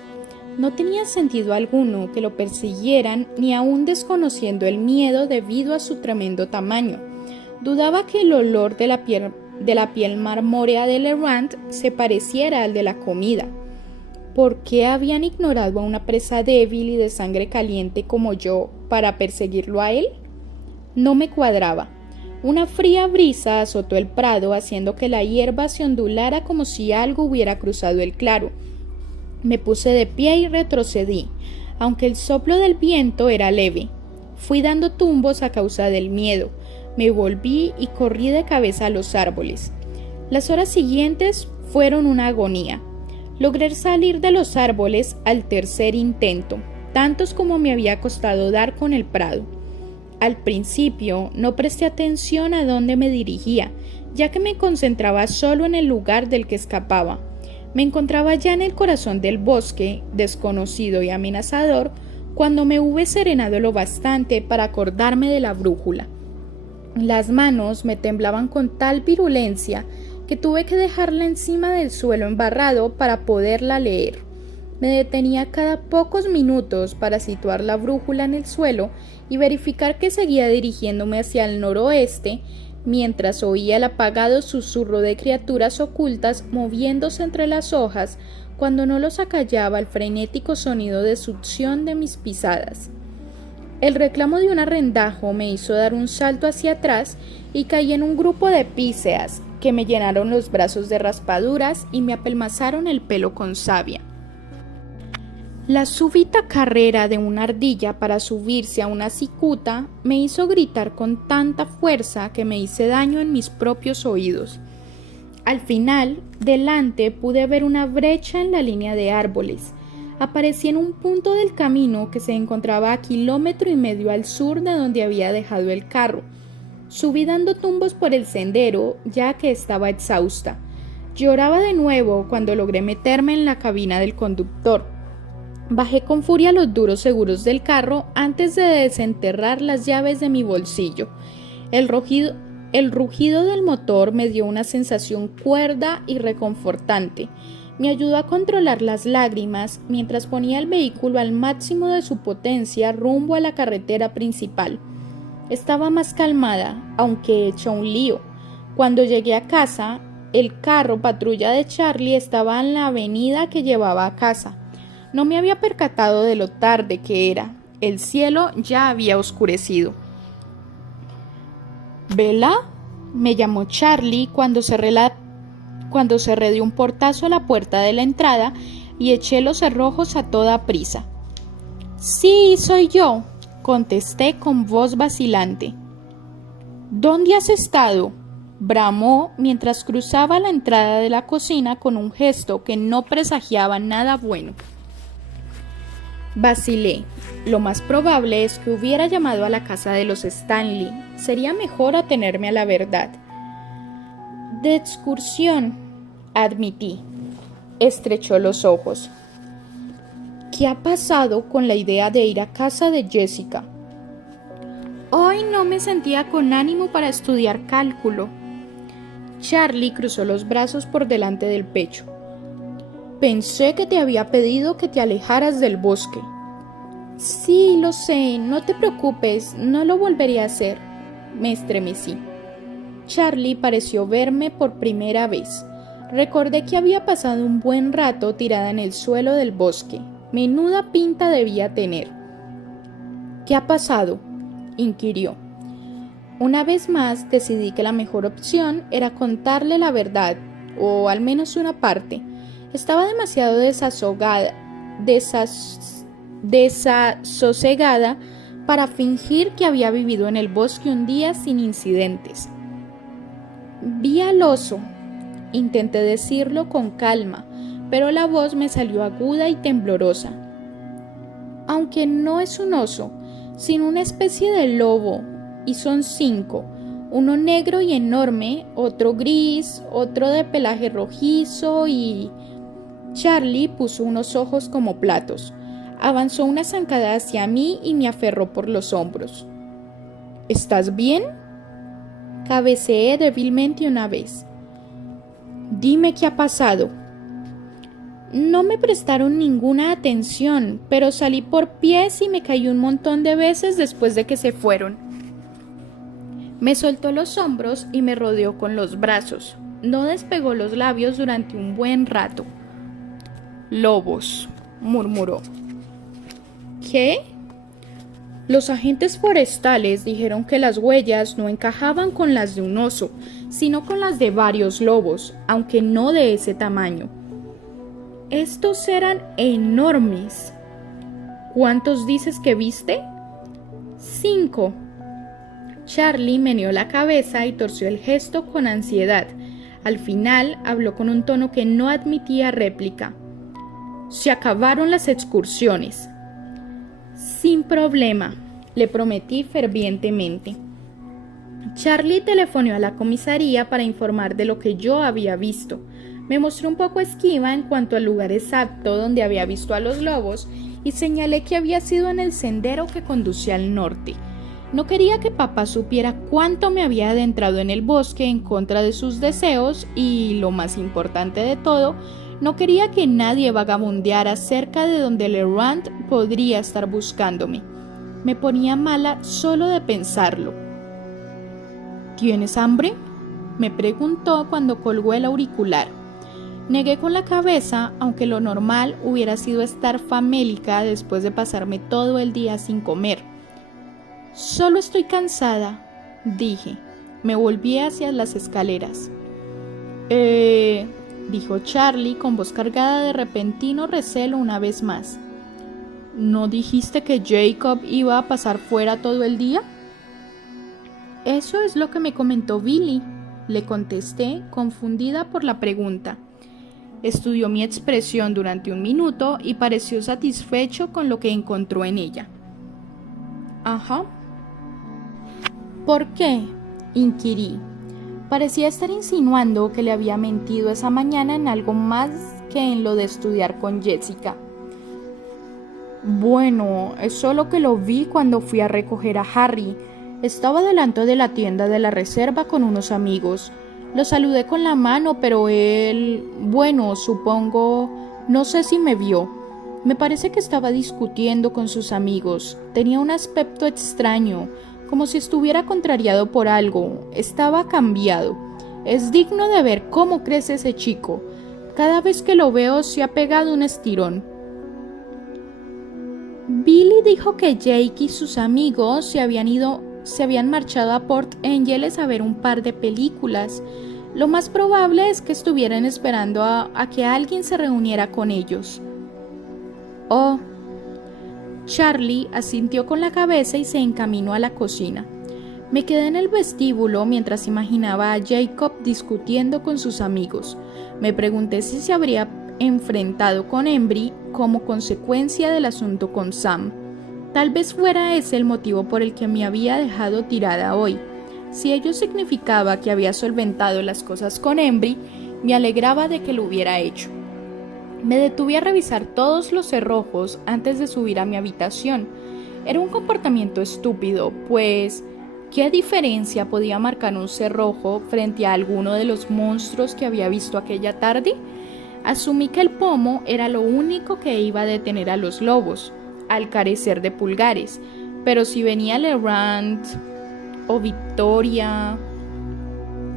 No tenía sentido alguno que lo persiguieran ni aun desconociendo el miedo debido a su tremendo tamaño. Dudaba que el olor de la piel marmórea de Lerant se pareciera al de la comida. ¿Por qué habían ignorado a una presa débil y de sangre caliente como yo para perseguirlo a él? No me cuadraba. Una fría brisa azotó el prado haciendo que la hierba se ondulara como si algo hubiera cruzado el claro. Me puse de pie y retrocedí, aunque el soplo del viento era leve. Fui dando tumbos a causa del miedo. Me volví y corrí de cabeza a los árboles. Las horas siguientes fueron una agonía. Logré salir de los árboles al tercer intento, tantos como me había costado dar con el prado. Al principio no presté atención a dónde me dirigía, ya que me concentraba solo en el lugar del que escapaba. Me encontraba ya en el corazón del bosque, desconocido y amenazador, cuando me hube serenado lo bastante para acordarme de la brújula. Las manos me temblaban con tal virulencia que tuve que dejarla encima del suelo embarrado para poderla leer. Me detenía cada pocos minutos para situar la brújula en el suelo y verificar que seguía dirigiéndome hacia el noroeste, mientras oía el apagado susurro de criaturas ocultas moviéndose entre las hojas cuando no los acallaba el frenético sonido de succión de mis pisadas. El reclamo de un arrendajo me hizo dar un salto hacia atrás y caí en un grupo de píceas que me llenaron los brazos de raspaduras y me apelmazaron el pelo con savia. La súbita carrera de una ardilla para subirse a una cicuta me hizo gritar con tanta fuerza que me hice daño en mis propios oídos. Al final, delante pude ver una brecha en la línea de árboles. Aparecí en un punto del camino que se encontraba a 1,5 kilómetros al sur de donde había dejado el carro. Subí dando tumbos por el sendero, ya que estaba exhausta. Lloraba de nuevo cuando logré meterme en la cabina del conductor. Bajé con furia los duros seguros del carro antes de desenterrar las llaves de mi bolsillo. El rugido del motor me dio una sensación cuerda y reconfortante. Me ayudó a controlar las lágrimas mientras ponía el vehículo al máximo de su potencia rumbo a la carretera principal. Estaba más calmada, aunque hecha un lío. Cuando llegué a casa, el carro patrulla de Charlie estaba en la avenida que llevaba a casa. No me había percatado de lo tarde que era. El cielo ya había oscurecido. ¿Bella? Me llamó Charlie cuando cerré de un portazo a la puerta de la entrada y eché los cerrojos a toda prisa. Sí, soy yo, contesté con voz vacilante. ¿Dónde has estado?, bramó mientras cruzaba la entrada de la cocina con un gesto que no presagiaba nada bueno. Vacilé. Lo más probable es que hubiera llamado a la casa de los Stanley. Sería mejor atenerme a la verdad. De excursión, admití. Estrechó los ojos. ¿Qué ha pasado con la idea de ir a casa de Jessica? Hoy no me sentía con ánimo para estudiar cálculo. Charlie cruzó los brazos por delante del pecho. Pensé que te había pedido que te alejaras del bosque. Sí, lo sé, no te preocupes, no lo volveré a hacer. Me estremecí. Charlie pareció verme por primera vez. Recordé que había pasado un buen rato tirada en el suelo del bosque. Menuda pinta debía tener. ¿Qué ha pasado?, inquirió. Una vez más decidí que la mejor opción era contarle la verdad, o al menos una parte. Estaba demasiado desasosegada para fingir que había vivido en el bosque un día sin incidentes. Vi al oso. Intenté decirlo con calma, pero la voz me salió aguda y temblorosa. Aunque no es un oso, sino una especie de lobo, y son 5, uno negro y enorme, otro gris, otro de pelaje rojizo y... Charlie puso unos ojos como platos. Avanzó una zancada hacia mí y me aferró por los hombros. ¿Estás bien?, cabeceé débilmente una vez. Dime qué ha pasado. No me prestaron ninguna atención, pero salí por pies y me caí un montón de veces después de que se fueron. Me soltó los hombros y me rodeó con los brazos. No despegó los labios durante un buen rato. Lobos, murmuró. ¿Qué? Los agentes forestales dijeron que las huellas no encajaban con las de un oso, sino con las de varios lobos, aunque no de ese tamaño. Estos eran enormes. ¿Cuántos dices que viste? 5. Charlie meneó la cabeza y torció el gesto con ansiedad. Al final habló con un tono que no admitía réplica. Se acabaron las excursiones. Sin problema, le prometí fervientemente. Charlie telefoneó a la comisaría para informar de lo que yo había visto. Me mostró un poco esquiva en cuanto al lugar exacto donde había visto a los lobos y señalé que había sido en el sendero que conducía al norte. No quería que papá supiera cuánto me había adentrado en el bosque en contra de sus deseos y, lo más importante de todo, no quería que nadie vagabundeara cerca de donde Legrand podría estar buscándome. Me ponía mala solo de pensarlo. ¿Tienes hambre?, me preguntó cuando colgó el auricular. Negué con la cabeza, aunque lo normal hubiera sido estar famélica después de pasarme todo el día sin comer. Solo estoy cansada, dije. Me volví hacia las escaleras. Dijo Charlie con voz cargada de repentino recelo una vez más. ¿No dijiste que Jacob iba a pasar fuera todo el día? Eso es lo que me comentó Billy, le contesté, confundida por la pregunta. Estudió mi expresión durante un minuto y pareció satisfecho con lo que encontró en ella. Ajá. ¿Por qué?, inquirí. Parecía estar insinuando que le había mentido esa mañana en algo más que en lo de estudiar con Jessica. Bueno, es solo que lo vi cuando fui a recoger a Harry. Estaba delante de la tienda de la reserva con unos amigos. Lo saludé con la mano, pero él, bueno, supongo, no sé si me vio. Me parece que estaba discutiendo con sus amigos. Tenía un aspecto extraño, como si estuviera contrariado por algo. Estaba cambiado. Es digno de ver cómo crece ese chico. Cada vez que lo veo se ha pegado un estirón. Billy dijo que Jake y sus amigos se habían marchado a Port Angeles a ver un par de películas. Lo más probable es que estuvieran esperando a que alguien se reuniera con ellos. Oh. Charlie asintió con la cabeza y se encaminó a la cocina. Me quedé en el vestíbulo mientras imaginaba a Jacob discutiendo con sus amigos. Me pregunté si se habría enfrentado con Embry como consecuencia del asunto con Sam. Tal vez fuera ese el motivo por el que me había dejado tirada hoy. Si ello significaba que había solventado las cosas con Embry, me alegraba de que lo hubiera hecho. Me detuve a revisar todos los cerrojos antes de subir a mi habitación. Era un comportamiento estúpido, pues ¿qué diferencia podía marcar un cerrojo frente a alguno de los monstruos que había visto aquella tarde? Asumí que el pomo era lo único que iba a detener a los lobos, al carecer de pulgares, pero si venía Legrand o Victoria...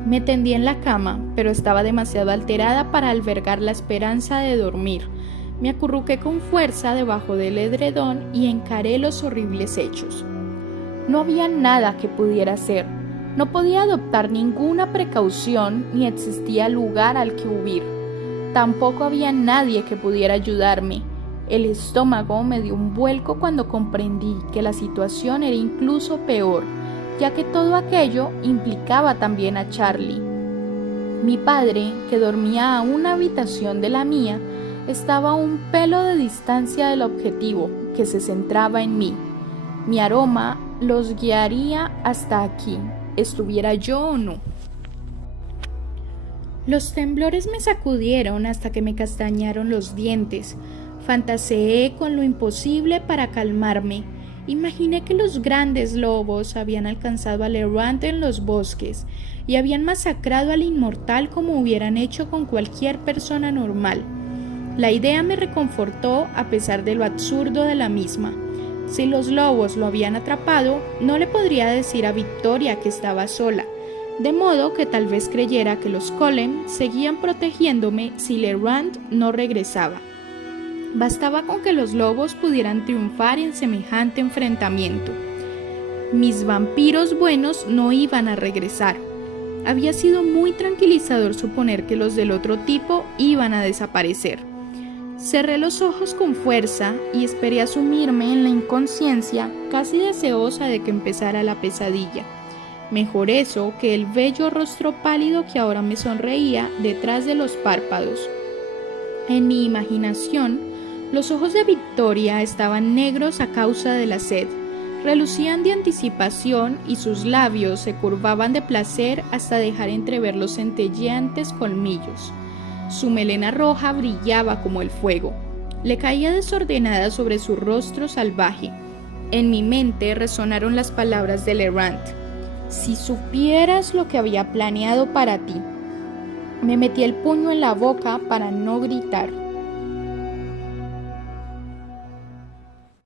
Me tendí en la cama, pero estaba demasiado alterada para albergar la esperanza de dormir. Me acurruqué con fuerza debajo del edredón y encaré los horribles hechos. No había nada que pudiera hacer. No podía adoptar ninguna precaución ni existía lugar al que huir. Tampoco había nadie que pudiera ayudarme. El estómago me dio un vuelco cuando comprendí que la situación era incluso peor, ya que todo aquello implicaba también a Charlie. Mi padre, que dormía a una habitación de la mía, estaba a un pelo de distancia del objetivo, que se centraba en mí. Mi aroma los guiaría hasta aquí, estuviera yo o no. Los temblores me sacudieron hasta que me castañaron los dientes. Fantaseé con lo imposible para calmarme. Imaginé que los grandes lobos habían alcanzado a Legrand en los bosques y habían masacrado al inmortal como hubieran hecho con cualquier persona normal. La idea me reconfortó a pesar de lo absurdo de la misma. Si los lobos lo habían atrapado, no le podría decir a Victoria que estaba sola, de modo que tal vez creyera que los Cullen seguían protegiéndome si Legrand no regresaba. Bastaba con que los lobos pudieran triunfar en semejante enfrentamiento. Mis vampiros buenos no iban a regresar. Había sido muy tranquilizador suponer que los del otro tipo iban a desaparecer. Cerré los ojos con fuerza y esperé a sumirme en la inconsciencia, casi deseosa de que empezara la pesadilla. Mejor eso que el bello rostro pálido que ahora me sonreía detrás de los párpados. En mi imaginación, los ojos de Victoria estaban negros a causa de la sed, relucían de anticipación y sus labios se curvaban de placer hasta dejar entrever los centelleantes colmillos. Su melena roja brillaba como el fuego. Le caía desordenada sobre su rostro salvaje. En mi mente resonaron las palabras de Legrand. Si supieras lo que había planeado para ti. Me metí el puño en la boca para no gritar.